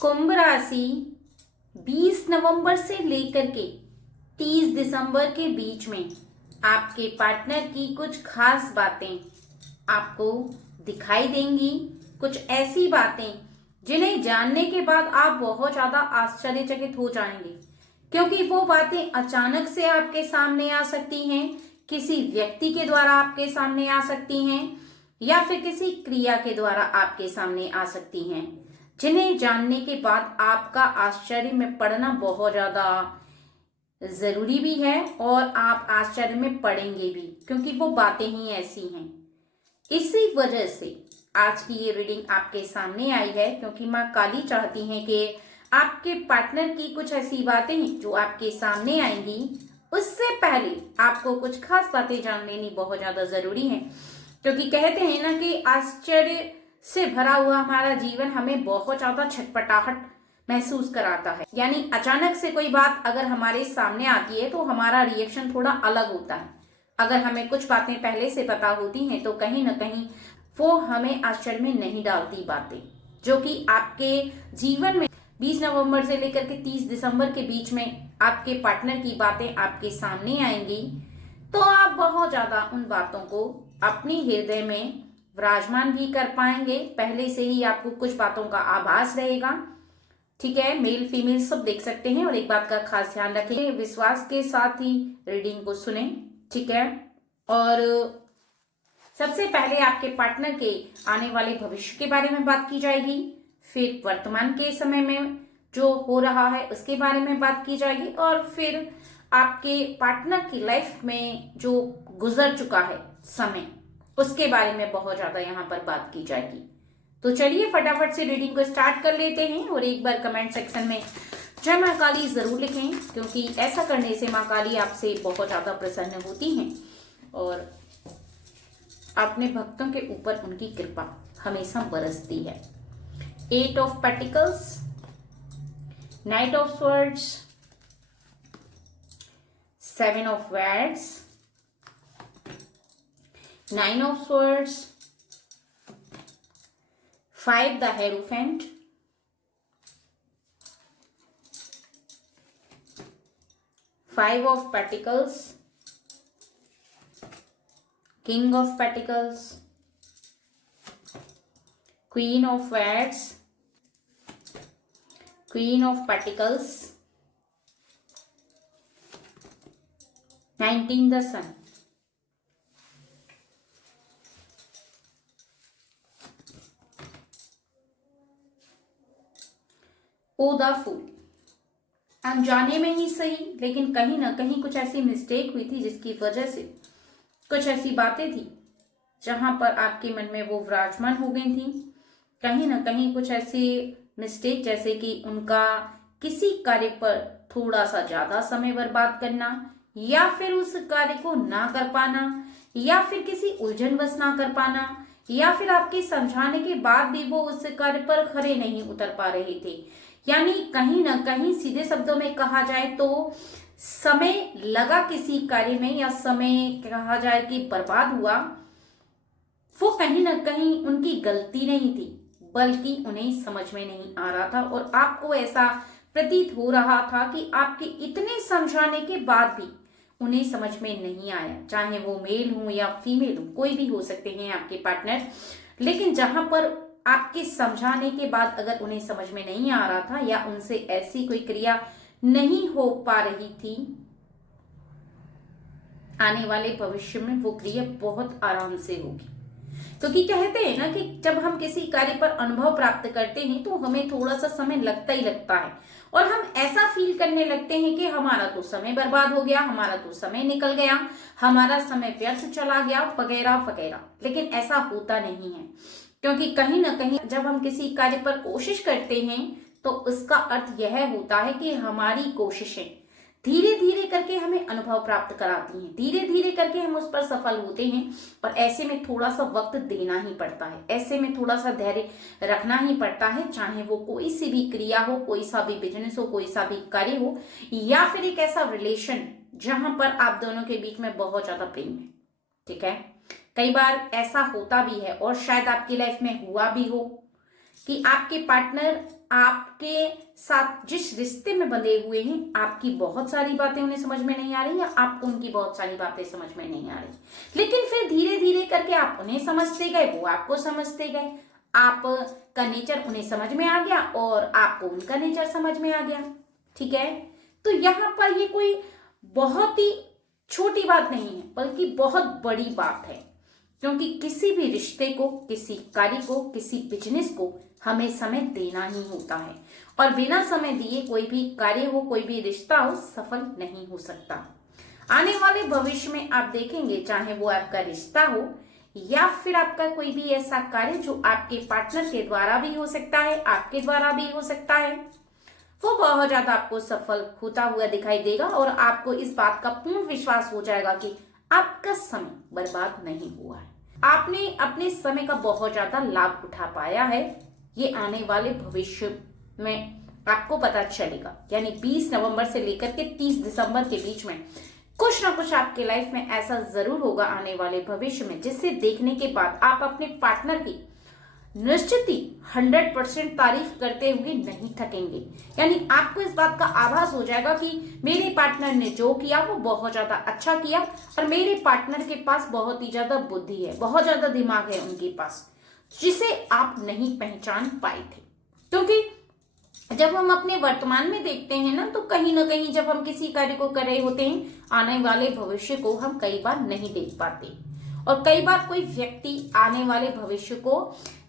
कुंभ राशि 20 नवंबर से लेकर के 30 दिसंबर के बीच में आपके पार्टनर की कुछ खास बातें आपको दिखाई देंगी। कुछ ऐसी बातें जिन्हें जानने के बाद आप बहुत ज्यादा आश्चर्यचकित हो जाएंगे, क्योंकि वो बातें अचानक से आपके सामने आ सकती हैं, किसी व्यक्ति के द्वारा आपके सामने आ सकती हैं या फिर किसी क्रिया के द्वारा आपके सामने आ सकती हैं, जिन्हें जानने के बाद आपका आश्चर्य में पड़ना बहुत ज्यादा जरूरी भी है और आप आश्चर्य में पड़ेंगे भी, क्योंकि वो बातें ही ऐसी हैं। इसी वजह से आज की ये रीडिंग आपके सामने आई है, क्योंकि माँ काली चाहती हैं कि आपके पार्टनर की कुछ ऐसी बातें जो आपके सामने आएंगी, उससे पहले आपको कुछ खास बातें जान लेनी बहुत ज्यादा जरूरी है। क्योंकि कहते हैं ना कि आश्चर्य से भरा हुआ हमारा जीवन हमें बहुत ज्यादा छटपटाहट महसूस कराता है। यानी अचानक से कोई बात अगर हमारे सामने आती है तो हमारा रिएक्शन थोड़ा अलग होता है। अगर हमें कुछ बातें पहले से पता होती हैं तो कहीं ना कहीं वो हमें आश्चर्य में नहीं डालती बातें, जो कि आपके जीवन में 20 नवंबर से लेकर के 30 दिसंबर के बीच में आपके पार्टनर की बातें आपके सामने आएंगी, तो आप बहुत ज्यादा उन बातों को अपनी हृदय में विराजमान भी कर पाएंगे। पहले से ही आपको कुछ बातों का आभास रहेगा। ठीक है, मेल फीमेल सब देख सकते हैं। और एक बात का खास ध्यान रखें, विश्वास के साथ ही रीडिंग को सुने। ठीक है, और सबसे पहले आपके पार्टनर के आने वाले भविष्य के बारे में बात की जाएगी, फिर वर्तमान के समय में जो हो रहा है उसके बारे में बात की जाएगी, और फिर आपके पार्टनर की लाइफ में जो गुजर चुका है समय, उसके बारे में बहुत ज्यादा यहाँ पर बात की जाएगी। तो चलिए फटाफट से रीडिंग को स्टार्ट कर लेते हैं। और एक बार कमेंट सेक्शन में जय माँ काली जरूर लिखें, क्योंकि ऐसा करने से माँ काली आपसे बहुत ज्यादा प्रसन्न होती हैं और अपने भक्तों के ऊपर उनकी कृपा हमेशा बरसती है। 8 of pentacles, night of swords, 7 of wands, 9 of swords, 5 the hierophant, 5 of Pentacles, King of Pentacles, Queen of Wands, Queen of Pentacles, 19 the Sun. O the fool. अनजाने में ही सही, लेकिन कहीं ना कहीं कुछ ऐसी मिस्टेक हुई थी जिसकी वजह से कुछ ऐसी बातें थी जहां पर आपके मन में वो विराजमान हो गई थी। कहीं ना कहीं कुछ ऐसी मिस्टेक, जैसे कि उनका किसी कार्य पर थोड़ा सा ज्यादा समय बर्बाद करना, या फिर उस कार्य को ना कर पाना, या फिर किसी उलझनवश ना कर पाना, या फिर आपके समझाने के बाद भी वो उस कार्य पर खरे नहीं उतर पा रहे थे। यानी कहीं ना कहीं सीधे शब्दों में कहा जाए तो समय लगा किसी कार्य में, या समय कहा जाए कि बर्बाद हुआ, वो कहीं ना कहीं उनकी गलती नहीं थी, बल्कि उन्हें समझ में नहीं आ रहा था। और आपको ऐसा प्रतीत हो रहा था कि आपके इतने समझाने के बाद भी उन्हें समझ में नहीं आया, चाहे वो मेल हो या फीमेल हो, कोई भी हो सकते हैं आपके पार्टनर। लेकिन जहां पर आपके समझाने के बाद अगर उन्हें समझ में नहीं आ रहा था, या उनसे ऐसी कोई क्रिया नहीं हो पा रही थी, आने वाले भविष्य में वो क्रिया बहुत आराम से होगी। क्योंकि कहते हैं ना कि जब हम किसी कार्य पर अनुभव प्राप्त करते हैं तो हमें थोड़ा सा समय लगता ही लगता है, और हम ऐसा फील करने लगते हैं कि हमारा तो समय बर्बाद हो गया, हमारा तो समय निकल गया, हमारा समय व्यर्थ चला गया, वगैरह वगैरह। लेकिन ऐसा होता नहीं है, क्योंकि कहीं ना कहीं जब हम किसी कार्य पर कोशिश करते हैं तो उसका अर्थ यह होता है कि हमारी कोशिशें धीरे धीरे करके हमें अनुभव प्राप्त कराती हैं, धीरे धीरे करके हम उस पर सफल होते हैं। और ऐसे में थोड़ा सा वक्त देना ही पड़ता है, ऐसे में थोड़ा सा धैर्य रखना ही पड़ता है, चाहे वो कोई सी भी क्रिया हो, कोई सा भी बिजनेस हो, कोई सा भी कार्य हो, या फिर एक ऐसा रिलेशन जहां पर आप दोनों के बीच में बहुत ज्यादा प्रेम है। ठीक है, कई बार ऐसा होता भी है, और शायद आपकी लाइफ में हुआ भी हो कि आपके पार्टनर आपके साथ जिस रिश्ते में बंधे हुए हैं, आपकी बहुत सारी बातें उन्हें समझ में नहीं आ रही, या आपको उनकी बहुत सारी बातें समझ में नहीं आ रही, लेकिन फिर धीरे धीरे करके आप उन्हें समझते गए, वो आपको समझते गए, आपका नेचर उन्हें समझ में आ गया और आपको उनका नेचर समझ में आ गया। ठीक है, तो यहाँ पर ये कोई बहुत ही छोटी बात नहीं है, बल्कि बहुत बड़ी बात है, क्योंकि किसी भी रिश्ते को, किसी कार्य को, किसी बिजनेस को हमें समय देना ही होता है, और बिना समय दिए कोई भी कार्य हो, कोई भी रिश्ता हो, सफल नहीं हो सकता। आने वाले भविष्य में आप देखेंगे, चाहे वो आपका रिश्ता हो या फिर आपका कोई भी ऐसा कार्य जो आपके पार्टनर के द्वारा भी हो सकता है, आपके द्वारा भी हो सकता है, वो बहुत ज्यादा आपको सफल होता हुआ दिखाई देगा, और आपको इस बात का पूर्ण विश्वास हो जाएगा कि आपका समय बर्बाद नहीं हुआ है, आपने अपने समय का बहुत ज्यादा लाभ उठा पाया है। ये आने वाले भविष्य में आपको पता चलेगा, यानी 20 नवंबर से लेकर के 30 दिसंबर के बीच में कुछ ना कुछ आपके लाइफ में ऐसा जरूर होगा आने वाले भविष्य में, जिसे देखने के बाद आप अपने पार्टनर की निश्चित ही 100% तारीफ करते हुए नहीं थकेंगे। यानी आपको इस बात का आभास हो जाएगा कि मेरे पार्टनर ने जो किया वो बहुत ज्यादा अच्छा किया, और मेरे पार्टनर के पास बहुत ही ज्यादा बुद्धि है, बहुत ज्यादा दिमाग है उनके पास, जिसे आप नहीं पहचान पाए थे। क्योंकि जब हम अपने वर्तमान में देखते हैं ना, तो कहीं ना कहीं जब हम किसी कार्य को कर रहे होते हैं, आने वाले भविष्य को हम कई बार नहीं देख पाते, और कई बार कोई व्यक्ति आने वाले भविष्य को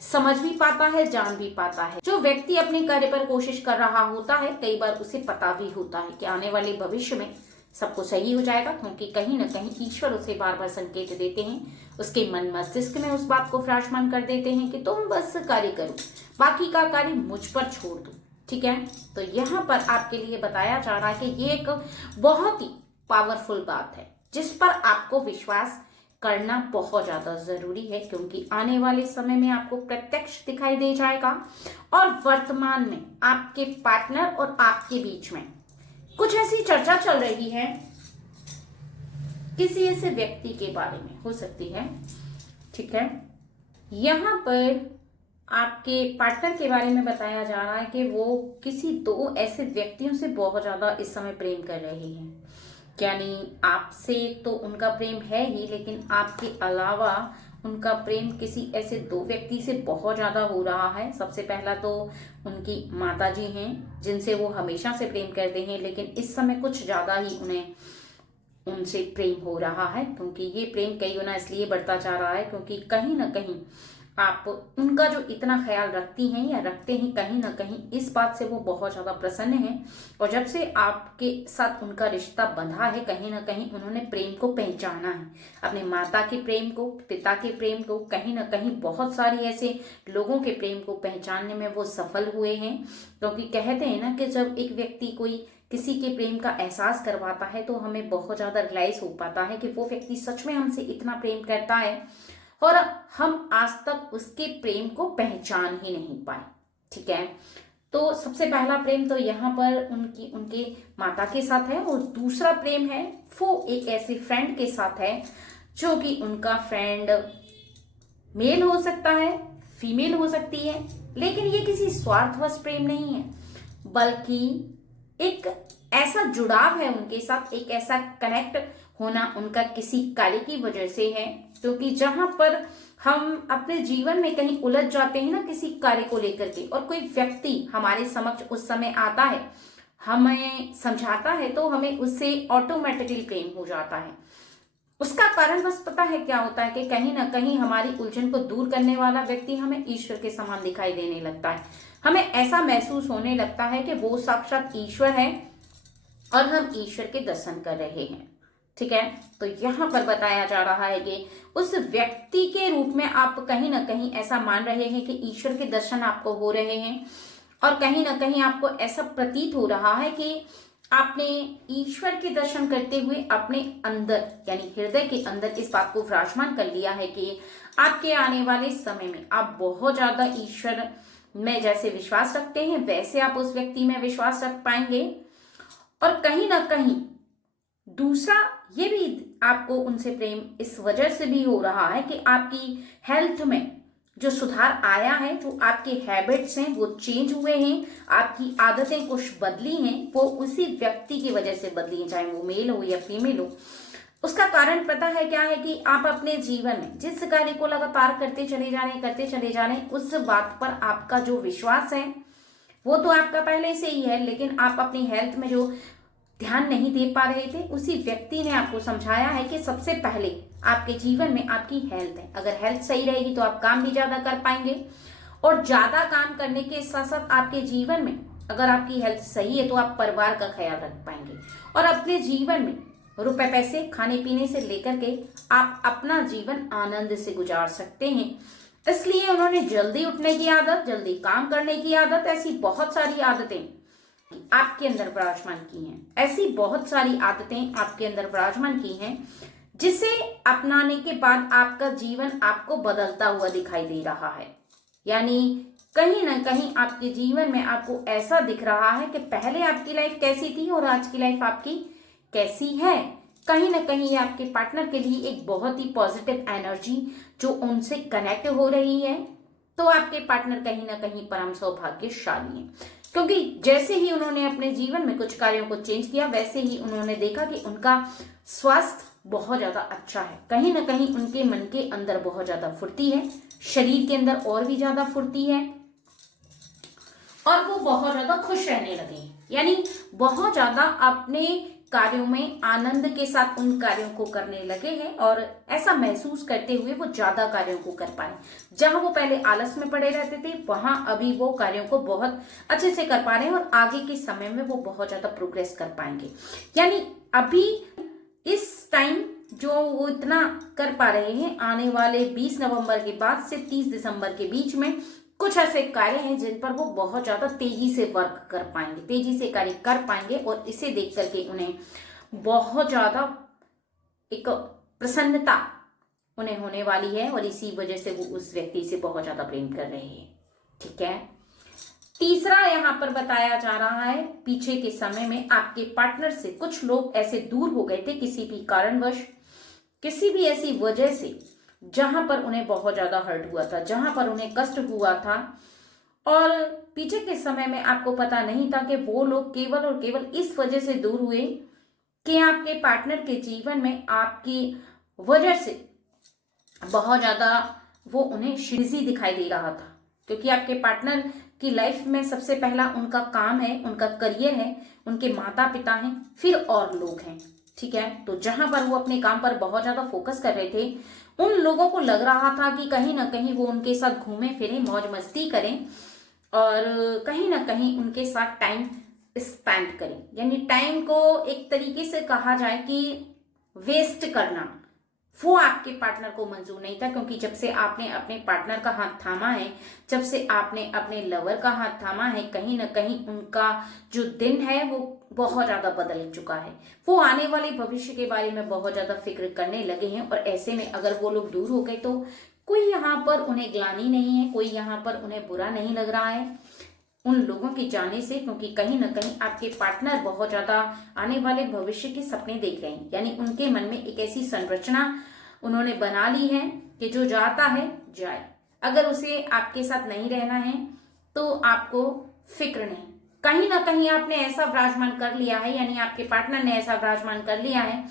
समझ भी पाता है, जान भी पाता है। जो व्यक्ति अपने कार्य पर कोशिश कर रहा होता है, कई बार उसे पता भी होता है कि आने वाले भविष्य में सब कुछ सही हो जाएगा, क्योंकि कहीं ना कहीं ईश्वर उसे बार बार संकेत देते हैं, उसके मन मस्तिष्क में उस बात को विराजमान कर देते हैं कि तुम बस कार्य करो, बाकी का कार्य मुझ पर छोड़ दो। ठीक है, तो यहाँ पर आपके लिए बताया जा रहा है कि ये एक बहुत ही पावरफुल बात है, जिस पर आपको विश्वास करना बहुत ज्यादा जरूरी है, क्योंकि आने वाले समय में आपको प्रत्यक्ष दिखाई दे जाएगा, और वर्तमान में आपके पार्टनर और आपके बीच में कुछ ऐसी चर्चा चल रही है, किसी ऐसे व्यक्ति के बारे में हो सकती है। ठीक है, यहाँ पर आपके पार्टनर के बारे में बताया जा रहा है कि वो किसी दो ऐसे व्यक्तियों से बहुत ज्यादा इस समय प्रेम कर रहे हैं। यानी आपसे तो उनका प्रेम है ही, लेकिन आपके अलावा उनका प्रेम किसी ऐसे दो व्यक्ति से बहुत ज्यादा हो रहा है। सबसे पहला तो उनकी माताजी हैं, जिनसे वो हमेशा से प्रेम करते हैं, लेकिन इस समय कुछ ज्यादा ही उन्हें उनसे प्रेम हो रहा है, क्योंकि ये प्रेम कई गुना इसलिए बढ़ता जा रहा है क्योंकि कहीं ना कहीं आप उनका जो इतना ख्याल रखती हैं या रखते हैं, कहीं ना कहीं इस बात से वो बहुत ज्यादा प्रसन्न हैं, और जब से आपके साथ उनका रिश्ता बंधा है, कहीं ना कहीं उन्होंने प्रेम को पहचाना है, अपने माता के प्रेम को, पिता के प्रेम को, कहीं ना कहीं बहुत सारी ऐसे लोगों के प्रेम को पहचानने में वो सफल हुए हैं। क्योंकि कहते हैं ना कि जब एक व्यक्ति कोई किसी के प्रेम का एहसास करवाता है, तो हमें बहुत ज्यादा रियलाइज हो पाता है कि वो व्यक्ति सच में हमसे इतना प्रेम करता है, और हम आज तक उसके प्रेम को पहचान ही नहीं पाए। ठीक है, तो सबसे पहला प्रेम तो यहाँ पर उनके माता के साथ है, और दूसरा प्रेम है वो एक ऐसे फ्रेंड के साथ है, जो कि उनका फ्रेंड मेल हो सकता है, फीमेल हो सकती है, लेकिन ये किसी स्वार्थवश प्रेम नहीं है, बल्कि एक ऐसा जुड़ाव है उनके साथ, एक ऐसा कनेक्ट होना उनका किसी कार्य की वजह से है। क्योंकि जहां पर हम अपने जीवन में कहीं उलझ जाते हैं ना किसी कार्य को लेकर के, और कोई व्यक्ति हमारे समक्ष उस समय आता है, हमें समझाता है, तो हमें उससे ऑटोमेटिकली प्रेम हो जाता है। उसका कारण बस पता है क्या होता है कि कहीं ना कहीं हमारी उलझन को दूर करने वाला व्यक्ति हमें ईश्वर के समान दिखाई देने लगता है। हमें ऐसा महसूस होने लगता है कि वो साक्षात ईश्वर है और हम ईश्वर के दर्शन कर रहे हैं। ठीक है, तो यहाँ पर बताया जा रहा है कि उस व्यक्ति के रूप में आप कहीं ना कहीं ऐसा मान रहे हैं कि ईश्वर के दर्शन आपको हो रहे हैं, और कहीं ना कहीं आपको ऐसा प्रतीत हो रहा है कि आपने ईश्वर के दर्शन करते हुए अपने अंदर यानी हृदय के अंदर इस बात को विराजमान कर लिया है कि आपके आने वाले समय में आप बहुत ज्यादा ईश्वर में जैसे विश्वास रखते हैं, वैसे आप उस व्यक्ति में विश्वास रख पाएंगे। और कहीं ना कहीं दूसरा ये भी आपको उनसे प्रेम इस वजह से भी हो रहा है कि आपकी हेल्थ में जो सुधार आया है, जो आपके हैबिट्स हैं वो चेंज हुए हैं, आपकी आदतें कुछ बदली हैं, वो उसी व्यक्ति की वजह से बदली हैं, चाहे वो मेल हो या फीमेल हो। उसका कारण पता है क्या है कि आप अपने जीवन में जिस कार्य को लगातार करते चले जा रहे हैं, उस बात पर आपका जो विश्वास है वो तो आपका पहले से ही है, लेकिन आप अपनी हेल्थ में जो ध्यान नहीं दे पा रहे थे, उसी व्यक्ति ने आपको समझाया है कि सबसे पहले आपके जीवन में आपकी हेल्थ है। अगर हेल्थ सही रहेगी तो आप काम भी ज्यादा कर पाएंगे, और ज्यादा काम करने के साथ साथ आपके जीवन में अगर आपकी हेल्थ सही है तो आप परिवार का ख्याल रख पाएंगे, और अपने जीवन में रुपए पैसे खाने पीने से लेकर के आप अपना जीवन आनंद से गुजार सकते हैं। इसलिए उन्होंने जल्दी उठने की आदत, जल्दी काम करने की आदत, ऐसी बहुत सारी आदतें आपके अंदर विराजमान की हैं, ऐसी बहुत सारी आदतें आपके अंदर विराजमान की हैं जिसे अपनाने के बाद आपका जीवन आपको बदलता हुआ दिखाई दे रहा है। यानी कहीं ना कहीं आपके जीवन में आपको ऐसा दिख रहा है कि पहले आपकी लाइफ कैसी थी और आज की लाइफ आपकी कैसी है। कहीं ना कहीं आपके पार्टनर के लिए एक बहुत ही पॉजिटिव एनर्जी जो उनसे कनेक्ट हो रही है, तो आपके पार्टनर कहीं ना कहीं परम सौभाग्यशाली है, क्योंकि जैसे ही उन्होंने अपने जीवन में कुछ कार्यों को चेंज किया, वैसे ही उन्होंने देखा कि उनका स्वास्थ्य बहुत ज्यादा अच्छा है। कहीं ना कहीं उनके मन के अंदर बहुत ज्यादा फुर्ती है, शरीर के अंदर और भी ज्यादा फुर्ती है, और वो बहुत ज्यादा खुश रहने लगे हैं। यानी बहुत ज्यादा अपने कार्यों में आनंद के साथ उन कार्यों को करने लगे हैं, और ऐसा महसूस करते हुए वो ज्यादा कार्यों को कर पाए। जहां वो पहले आलस में पड़े रहते थे, वहां अभी वो कार्यों को बहुत अच्छे से कर पा रहे हैं, और आगे के समय में वो बहुत ज्यादा प्रोग्रेस कर पाएंगे। यानी अभी इस टाइम जो वो इतना कर पा रहे हैं, आने वाले 20 नवंबर के बाद से 30 दिसंबर के बीच में कुछ ऐसे कार्य हैं जिन पर वो बहुत ज्यादा तेजी से वर्क कर पाएंगे, तेजी से कार्य कर पाएंगे, और इसे देख करके उन्हें बहुत ज्यादा एक प्रसन्नता उन्हें होने वाली है, और इसी वजह से वो उस व्यक्ति से बहुत ज्यादा प्रेम कर रहे हैं। ठीक है। तीसरा यहाँ पर बताया जा रहा है, पीछे के समय में आपके पार्टनर से कुछ लोग ऐसे दूर हो गए थे किसी भी कारणवश, किसी भी ऐसी वजह से जहां पर उन्हें बहुत ज्यादा हर्ट हुआ था, जहां पर उन्हें कष्ट हुआ था, और पीछे के समय में आपको पता नहीं था कि वो लोग केवल और केवल इस वजह से दूर हुए कि आपके पार्टनर के जीवन में आपकी वजह से बहुत ज्यादा वो उन्हें बिजी दिखाई दे रहा था, क्योंकि आपके पार्टनर की लाइफ में सबसे पहला उनका काम है, उनका करियर है, उनके माता पिता हैं, फिर और लोग हैं। ठीक है। तो जहां पर वो अपने काम पर बहुत ज्यादा फोकस कर रहे थे, उन लोगों को लग रहा था कि कहीं ना कहीं वो उनके साथ घूमे फिरे, मौज मस्ती करें, और कहीं ना कहीं उनके साथ टाइम स्पेंड करें। यानी टाइम को एक तरीके से कहा जाए कि वेस्ट करना, वो आपके पार्टनर को मंजूर नहीं था, क्योंकि जब से आपने अपने पार्टनर का हाथ थामा है, जब से आपने अपने लवर का हाथ थामा है, कहीं ना कहीं उनका जो दिन है वो बहुत ज्यादा बदल चुका है। वो आने वाले भविष्य के बारे में बहुत ज्यादा फिक्र करने लगे हैं, और ऐसे में अगर वो लोग दूर हो गए तो कोई यहाँ पर उन्हें ग्लानि नहीं है, कोई यहाँ पर उन्हें बुरा नहीं लग रहा है उन लोगों के जाने से, क्योंकि कहीं ना कहीं आपके पार्टनर बहुत ज्यादा आने वाले भविष्य के सपने देख रहे हैं। यानी उनके मन में एक ऐसी संरचना उन्होंने बना ली है कि जो जाता है जाए, अगर उसे आपके साथ नहीं रहना है तो आपको फिक्र नहीं। कहीं ना कहीं आपने ऐसा विराजमान कर लिया है, यानी आपके पार्टनर ने ऐसा विराजमान कर लिया है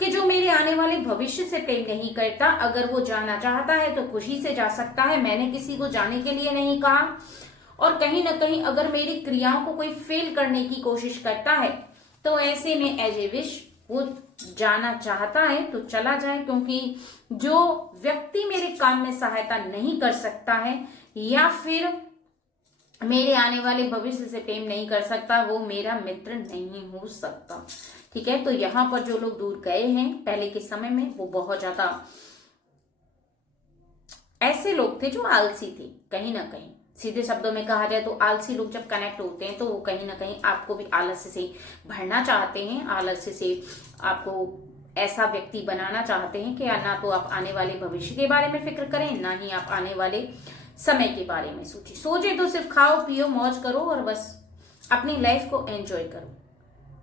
कि जो मेरे आने वाले भविष्य से प्रेम नहीं करता, अगर वो जाना चाहता है तो खुशी से जा सकता है, मैंने किसी को जाने के लिए नहीं कहा। और कहीं ना कहीं अगर मेरी क्रियाओं को कोई फेल करने की कोशिश करता है तो ऐसे में एज ए विश वो जाना चाहता है तो चला जाए, क्योंकि जो व्यक्ति मेरे काम में सहायता नहीं कर सकता है या फिर मेरे आने वाले भविष्य से प्रेम नहीं कर सकता, वो मेरा मित्र नहीं हो सकता। ठीक है। तो यहाँ पर जो लोग दूर गए हैं पहले के समय में, वो बहुत ज्यादा ऐसे लोग थे जो आलसी थे। कहीं ना कहीं सीधे शब्दों में कहा जाए तो आलसी लोग जब कनेक्ट होते हैं तो वो कहीं ना कहीं आपको भी आलस्य से भरना चाहते हैं, आलस्य से आपको ऐसा व्यक्ति बनाना चाहते हैं कि ना तो आप आने वाले भविष्य के बारे में फिक्र करें, ना ही आप आने वाले समय के बारे में सोचे तो सिर्फ खाओ पियो मौज करो और बस अपनी लाइफ को एंजॉय करो।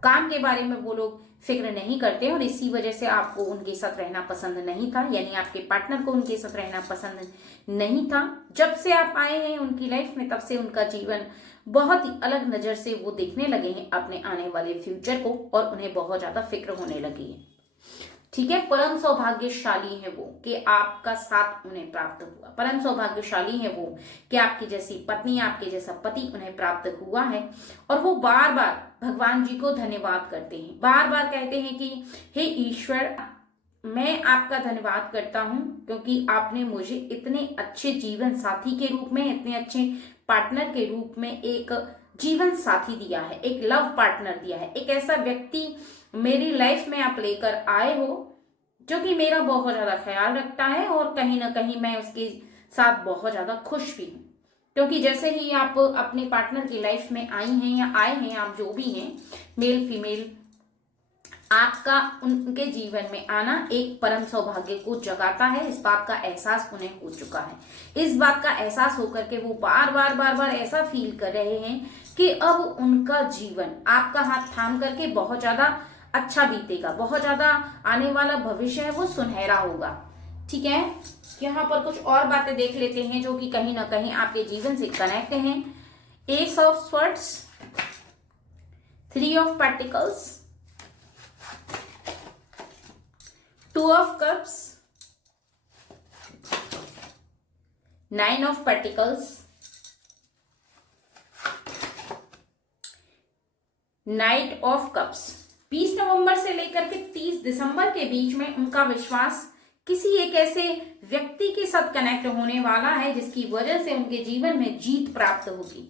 काम के बारे में वो लोग फिक्र नहीं करते और इसी वजह से आपको उनके साथ रहना पसंद नहीं था, यानी आपके पार्टनर को उनके साथ रहना पसंद नहीं था। जब से आप आए हैं उनकी लाइफ में, तब से उनका जीवन बहुत ही अलग नजर से वो देखने लगे हैं अपने आने वाले फ्यूचर को, और उन्हें बहुत ज्यादा फिक्र होने लगी है। ठीक है, परम सौभाग्यशाली है वो कि आपका साथ उन्हें प्राप्त हुआ। परम सौभाग्यशाली है वो कि आपकी जैसी पत्नी, आपके जैसा पति उन्हें प्राप्त हुआ है। और वो बार बार भगवान जी को धन्यवाद करते हैं, बार बार कहते हैं कि हे ईश्वर, मैं आपका धन्यवाद करता हूं क्योंकि आपने मुझे इतने अच्छे जीवन साथी के रूप में, इतने अच्छे पार्टनर के रूप में एक जीवन साथी दिया है, एक लव पार्टनर दिया है, एक ऐसा व्यक्ति मेरी लाइफ में आप लेकर आए हो जो कि मेरा बहुत ज्यादा ख्याल रखता है, और कहीं ना कहीं मैं उसके साथ बहुत ज्यादा खुश भी हूँ। क्योंकि जैसे ही आप अपने पार्टनर की लाइफ में आई हैं या आए हैं, आप जो भी हैं, मेल फीमेल, आपका उनके जीवन में आना एक परम सौभाग्य को जगाता है। इस बात का एहसास उन्हें हो चुका है। इस बात का एहसास होकर के वो बार बार बार बार ऐसा फील कर रहे हैं कि अब उनका जीवन आपका हाथ थाम करके बहुत ज्यादा अच्छा बीतेगा, बहुत ज्यादा आने वाला भविष्य है वो सुनहरा होगा। ठीक है, यहाँ पर कुछ और बातें देख लेते हैं जो कि कहीं ना कहीं आपके जीवन से कनेक्ट हैं। S of swords, 3 of pentacles, 2 of cups, 9 of pentacles, night of cups. 20 नवंबर से लेकर के 30 दिसंबर के बीच में उनका विश्वास किसी एक ऐसे व्यक्ति के साथ कनेक्ट होने वाला है जिसकी वजह से उनके जीवन में जीत प्राप्त होगी।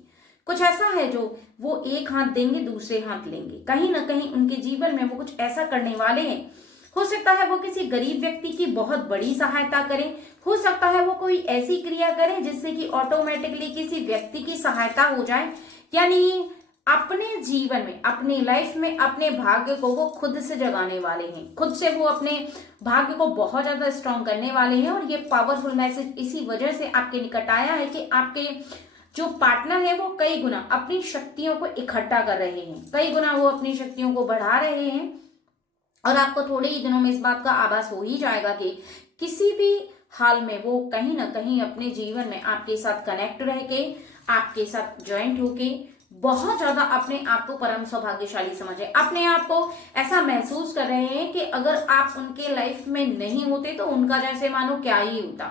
कुछ ऐसा है जो वो एक हाथ देंगे दूसरे हाथ लेंगे, कहीं ना कहीं उनके जीवन में वो कुछ ऐसा करने वाले हैं। हो सकता है वो किसी गरीब व्यक्ति की बहुत बड़ी सहायता करें, हो सकता है वो कोई ऐसी क्रिया करें जिससे कि ऑटोमेटिकली किसी व्यक्ति की सहायता हो जाए, यानी अपने जीवन में, अपनी लाइफ में अपने भाग्य को वो खुद से जगाने वाले हैं, खुद से वो अपने भाग्य को बहुत ज्यादा स्ट्रॉन्ग करने वाले हैं। और ये पावरफुल मैसेज इसी वजह से आपके निकट आया है कि आपके जो पार्टनर है वो कई गुना अपनी शक्तियों को इकट्ठा कर रहे हैं, कई गुना वो अपनी शक्तियों को बढ़ा रहे हैं। और आपको थोड़े ही दिनों में इस बात का आभास हो ही जाएगा कि किसी भी हाल में वो कहीं ना कहीं अपने जीवन में आपके साथ कनेक्ट रह के, आपके साथ ज्वाइंट होके बहुत ज्यादा अपने आप को परम सौभाग्यशाली समझे, अपने आप को ऐसा महसूस कर रहे हैं कि अगर आप उनके लाइफ में नहीं होते तो उनका जैसे मानो क्या ही होता।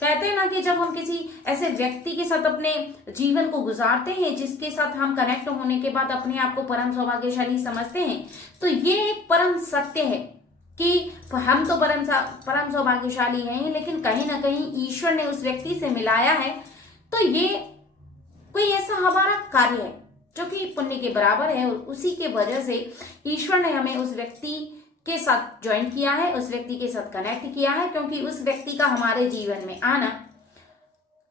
कहते हैं ना कि जब हम किसी ऐसे व्यक्ति के साथ अपने जीवन को गुजारते हैं जिसके साथ हम कनेक्ट होने के बाद अपने आप को परम सौभाग्यशाली समझते हैं, तो ये एक परम सत्य है कि हम तो परम सौभाग्यशाली हैं, लेकिन कहीं ना कहीं ईश्वर ने उस व्यक्ति से मिलाया है। तो ये कोई ऐसा हमारा कार्य है जो कि पुण्य के बराबर है, और उसी के वजह से ईश्वर ने हमें उस व्यक्ति के साथ ज्वाइन किया है, उस व्यक्ति के साथ कनेक्ट किया है, क्योंकि उस व्यक्ति का हमारे जीवन में आना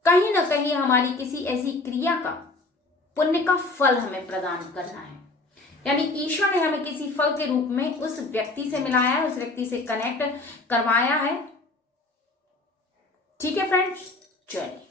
कहीं ना कहीं हमारी किसी ऐसी क्रिया का, पुण्य का फल हमें प्रदान करना है। यानी ईश्वर ने हमें किसी फल के रूप में उस व्यक्ति से मिलाया है, उस व्यक्ति से कनेक्ट करवाया है। ठीक है फ्रेंड्स, चलिए।